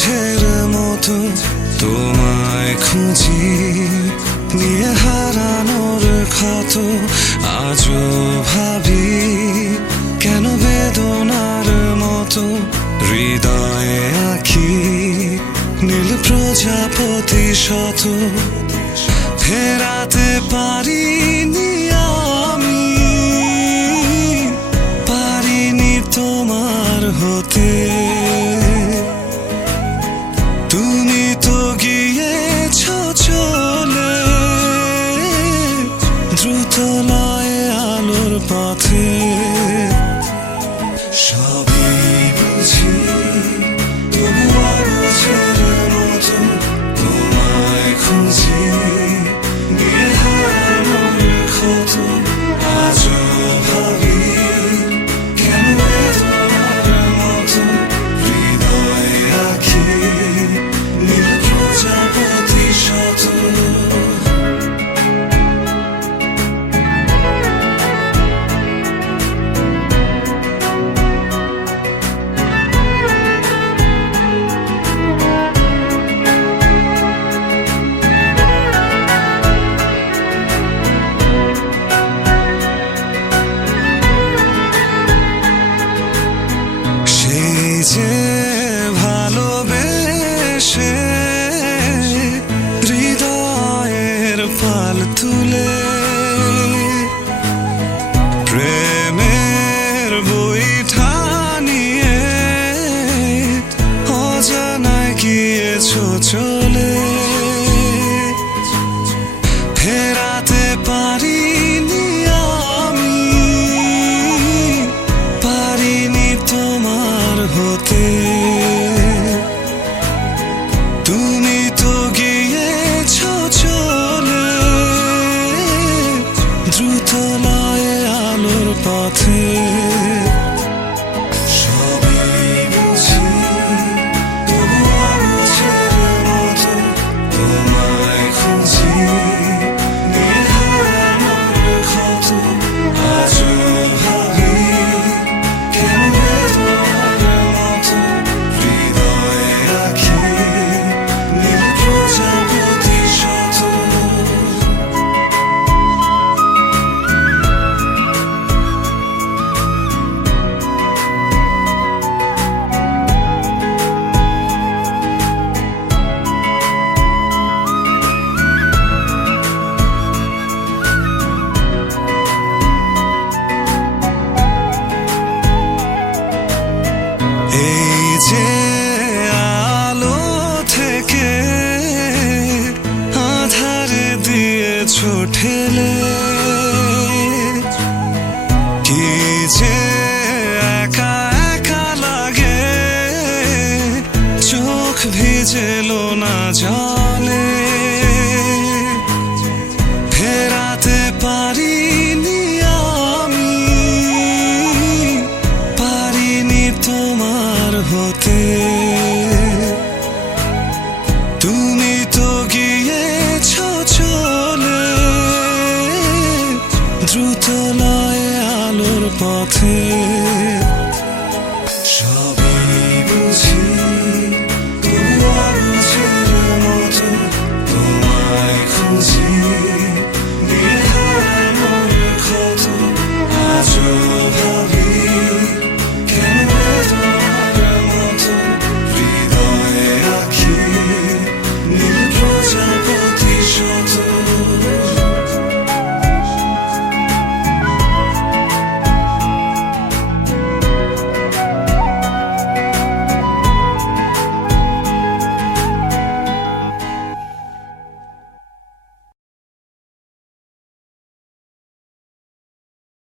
মাঝের মতো তোমায় খুঁজি, নিয়ে হারানোর ক্ষত আজও ভাবি, কেন বেদনার মতো হৃদয়ে আঁকি, নীল প্রজাপতি শত ফেরাতে পারি। পথে সবই বুঝি। 扯着 ঠেলে কি যে একা একা লাগে? চোখ ভিজেলো না জলে। ফেরাতে পারিনি আমি, পারিনি তোমার হতে। দ্রুত নয় আলোর পথে সব